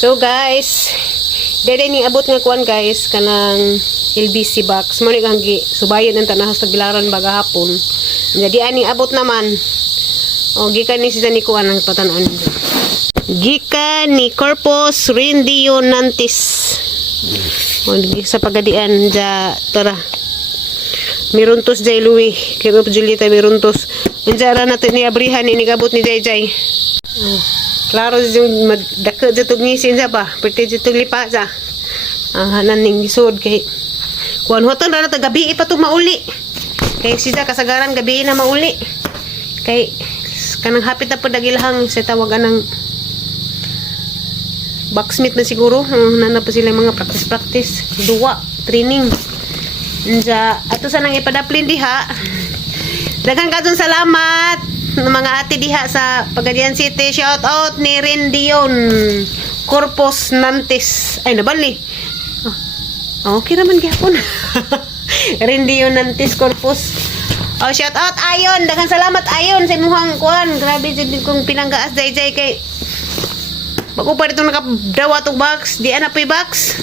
So guys, dede ni abot nga kuan guys kanang LBC box. Mo ni kanggi subayon ang tanahas tagbilaran baga hapon. Jadi ani abot naman. O gikan ni si ni kuan ang patanan. Gikan ni Corpus Rindionantis. O sa pagadian ja tara. Miruntos Jay Louie, Kirop Julieta Miruntos. Injara natin ni abrihan ni gabot ni Jay Jay. Klaro yung magdaka dito ngisin sa ba? Pwede dito lipa sa. Hanan ning isod kay kuan hoton ra ta gabi pa to mauli. Kay siya kasagaran gabi na mauli. Kay kanang hapit na po dagilhang sa tawagan ng backsmith na siguro. Nana po sila mga practice. Duwa, training. Nja, ato sa nang ipadaplin diha. Daghang kadtong salamat mga ate diha sa Pagadian City. Shout out ni Rendion Corpus Nantis. Ay nabali. Okay naman gyapon. Rendion Nantis Corpus. Oh, shout out Ayon. Daghang salamat Ayon sa imuhang kuan. Grabe jud kong pinanggaas Jay kay bago pa dito nakadawa tong box. Di ana po'y box.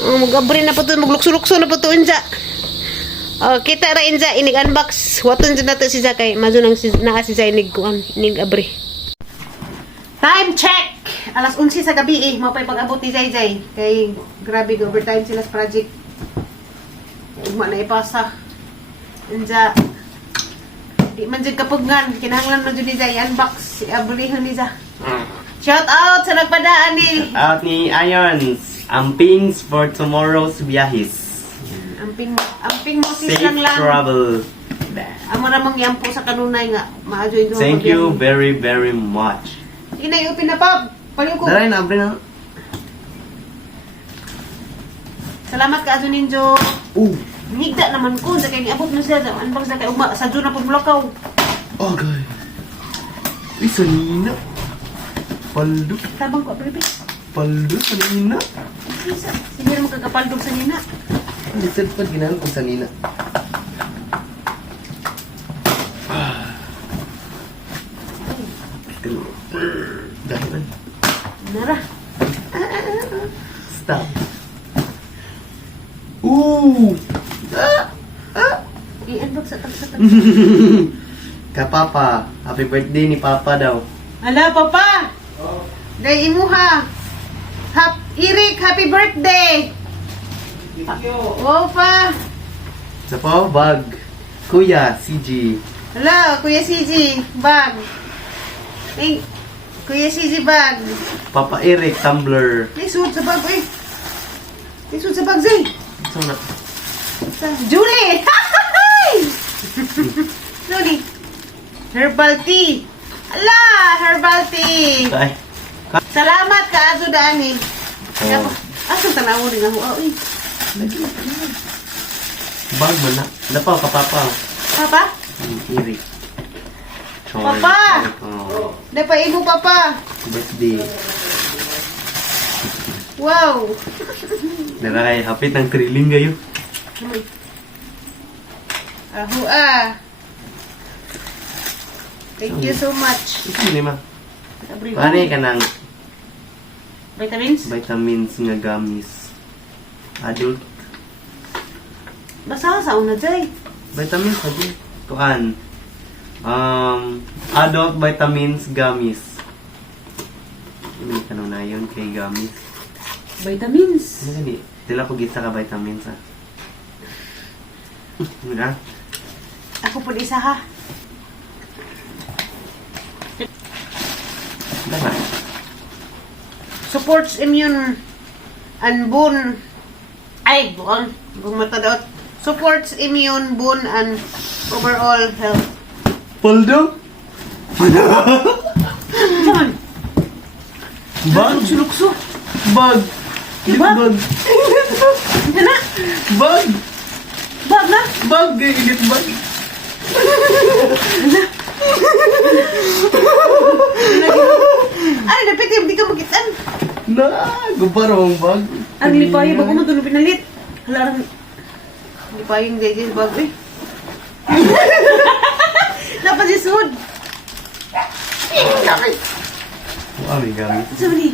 Magabri na po to, maglukso-lukso na po to inja. Kita ra inja inig unbox. Waton jud nato si Zakay. Mazo nang naa si Zay inig kuan, inig abri. Time check. Alas 11 sa gabi mao pay pag-abot ni Zay kay grabe go overtime sila sa project. Ugma na ipasa. Inja di man jud kapugnan, kinahanglan man jud ni Zay unbox si abri ni Zay. Shout out sa nagpadaan ni. Shout out ni Ayons. Ampings for tomorrow's biyahis. Amping mo sis Safe lang. travel. Amo ra mang yampo sa kanunay nga. Maajoy do. Thank you very very much. Inay upin na pab. Paliw ko. Daray na abre na. Salamat ka Azo Ninjo. Nigda naman ko sa kay niabot na siya sa unbox sa kay ugma sa June na pud Bulakaw. Okay. Isa nina. Paldo. Tabang ko bebe. Paldo sa nina. Sige mo kagapaldog sa nina. Lisod pa ginahan ko sa nina. Dahilan. Nara. Stop. Ooh! I-unbox sa tag. Ka Papa, happy birthday ni Papa daw. Hala papa. Day imuha. Irik, happy birthday. Thank you. Pa. Sa pa, bag. Kuya, CG. Hello, Kuya CG, bag. Hey, Kuya CG bag. Papa Eric, tumbler. Suot sa bag, eh. Suot sa bag, Zay. So na. Julie! Julie. Herbal tea. Ala, herbal tea. Ay. Salamat ka, Azo Dani. Oh. Asang tanaw rin ako. Uy. Bag man na. Napaw ka, Papa. Papa? Eric. Choy. Papa! Oh. Dapa ibo, Papa. Birthday. Wow. Naray, hapit ng trilling kayo. Thank you so much. Ito ni ma. Pare ka ng Vitamins? vitamins nga gamis. Adult. Basta sa una, Jay. Vitamins adult. Kuan. Adult vitamins gamis. Hindi ka na yun kay gamis. Vitamins? Ano gani? Tila ko gita ka vitamins ha. Muna. Ako po isa ha. Dama. Supports immune and bone. Ay, buon. Gumatadot. Supports immune, bone, and overall health. Paldo? Yan. Bag? Lukso. Bag. Diba? Bag. Yan na. Bag. Bag na. Bag. Gigit bag. Ay, dapat hindi ka magitan. Na, gubarong bag. Ang lipayo, bago mo tulong pinalit. Halarang lipayong JJ's bag eh. Napasisod. Oh, may gamit. Sabi ni,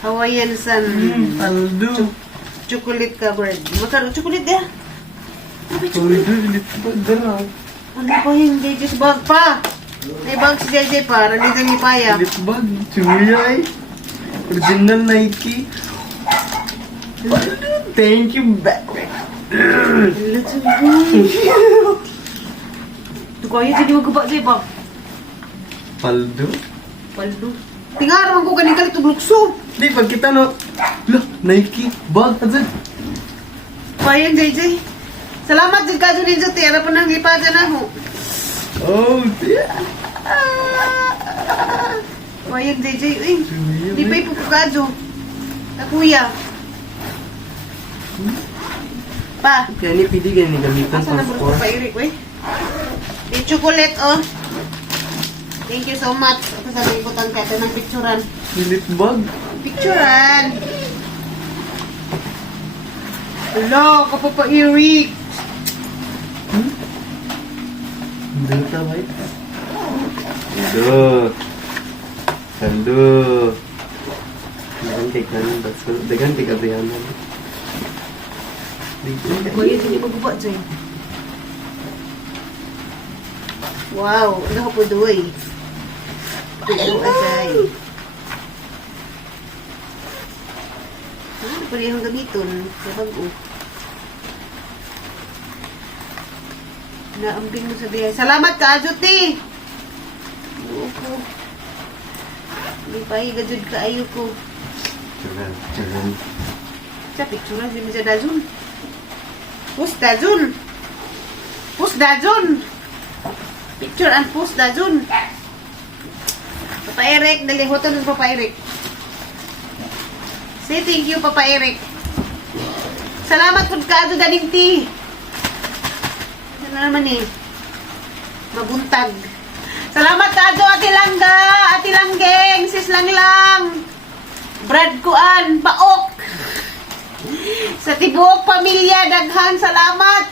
Hawaiian Sun. Paldo. Chocolate covered. Magkano chocolate dia? Paldo, litbag garaw. Ano pa yung JJ's bag pa? May bag si JJ pa. Nandito ni Paya. Litbag. Chuyay. Original Nike. Paldo. Thank you, backpack. Let's go. Ito kaya jadi magkaba JJ pa. Paldo. Paldo. Tingaraman ko ganing kalit lukso. Di, pag kita no. Lah, Nike. Bag. Azad. Paya JJ. Salamat din ka dun ninja. Tiyara pa nang lipada na ho. Oh, yeah. Paya JJ. Eh, di pa ipupukadyo. Kuya. Pa. Kaya ni pidi ganyan gamitan Asa na pang bro sport. pa Eric, wey? Yung chocolate, oh. Thank you so much. Ito sa libutan ka. Ito ng picturean. Litbag. Picturean! Hello, kapapa Eric. Delta white. Paldo. Paldo. Dagan kay kanin. Dagan kay kabriyanan. Kuya, hindi maguba dyan. Wow, ano ka po doy? Pudo ajay. Ano pa rin yung gamiton? Kabago. Naambing mo sa bihay. Salamat ka, Ajuti! Oo ko. Hindi pa higajud ka ayo ko. Charan, charan. Sa picture na, hindi mo siya dazun. Post dazun! Post dazun! Picture and post dazun! Papa Eric, nalihotan ng Papa Eric. Say thank you, Papa Eric. Salamat po ka, daning ti. Ano naman eh. Mabuntag. Salamat ka, Ate Langga, Ate Langgeng, Sis Langlang. Brad Kuan, Paok. Sa tibuok pamilya, daghan, salamat.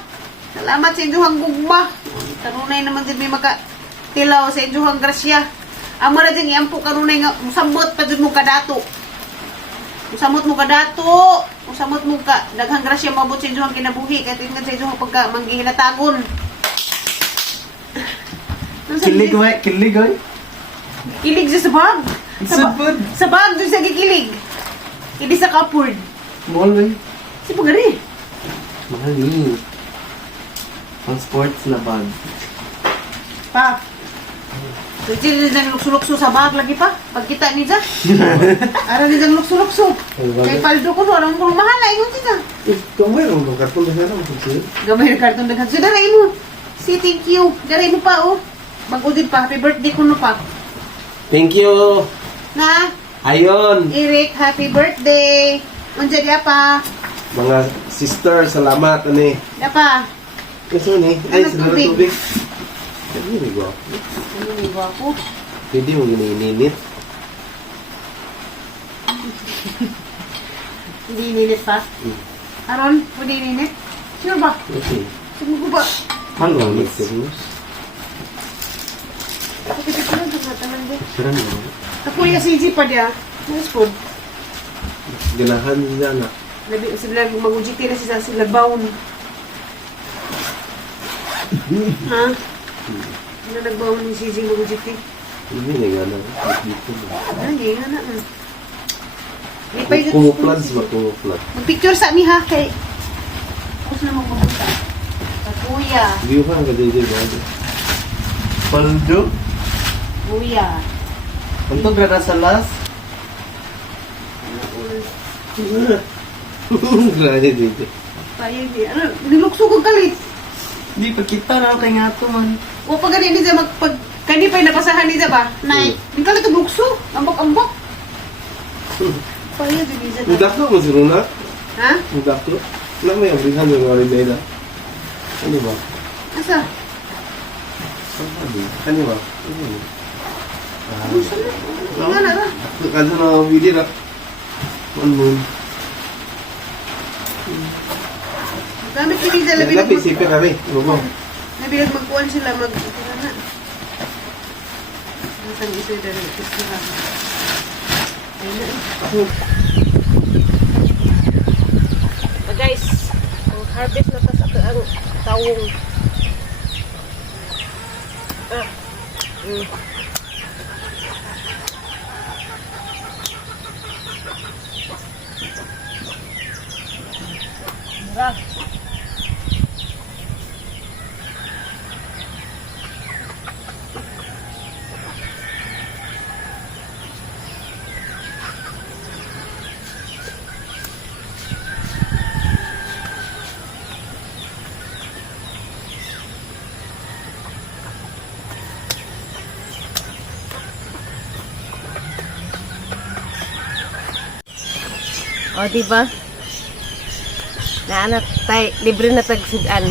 Salamat sa inyong gugma. Kanunay naman din may makatilaw sa inyong grasya. Amo na din iampo kanunay nga musambot pa dun mo kadato. Musamot mo kadato. Musamot mo ka daghang grasya mabot sa inyong kinabuhi kaya tingnan sa inyong pagka manggihilatagon. Kilig, wey. Kilig, wey. Kilig sa bag. Sa bag. Sa bag doon sa gikilig. Hindi sa cupboard. Mahal, wey. Si Pagari. Mahal ni. Pang sports na bag. Pa. Jadi ni dang lukso-lukso sa bag lagi pa. Pagkita ni Jack. Ara ni dang lukso-lukso. Kay paldo ko orang ko mahal ay ngun kita. Kamay lang ang karton na sana kasi. Gamay na karton daghan. So daray mo. Say thank you. Daray mo pa oh. Mag-udid pa. Happy birthday ko no pa. Thank you. Na, Ayon, Eric, happy birthday. Unsa dia pa? mga sister, salamat ani. Dia pa. Kasi ni, ay Ano, sa tubig? tubig. Hindi ni go. Ano ni gwapo? Hindi mo giniinit. Hindi ninit pa. Aron, pwede ninit? Sure ba? Okay. Sumugo ba? Ano, Mix. Kapit ko lang sa tanan din. Charan mo. Ako yung CG pa dia. Nice food. Ganahan niya na. Labi sila mag-ujiti na sila baon. Ha? Ano nagbaon ni CG mag-ujiti? Hindi na gana. Dito na. Ay, nga na. Di pa yun. Kumuplans ba? Kumuplans. Mag-picture sa mi ha kay. Tapos na magpapunta. Sa kuya. View ka ang kadede ba? Paldo. Kuya. Untuk gada sa last. Grabe dito. Payo di. Ano, nilukso ko galit. Di, pag kita na kay nga to man. O pag gani ni sa magpag kani pa nabasahan ni sa ba? Nay, di ka lang lukso. Ambok-ambok. Payo di sa. Mudaklo mo si Runa? Ha? Mudaklo? Wala may abrihan yung mga rimeda. Ano ba? Asa? Ano ba? Ano sa na? Nga na ba? Ano na ang video na? Ano? Gamit ni sa labi. Labi, sipir kami. Ano ba? Nabilag magkuhan sila mag-tira na. Nasang isa dali. Isa Guys, ang harvest na tas ang tawong. Mura. O, diba? Na anak tay, libre na tagsudan.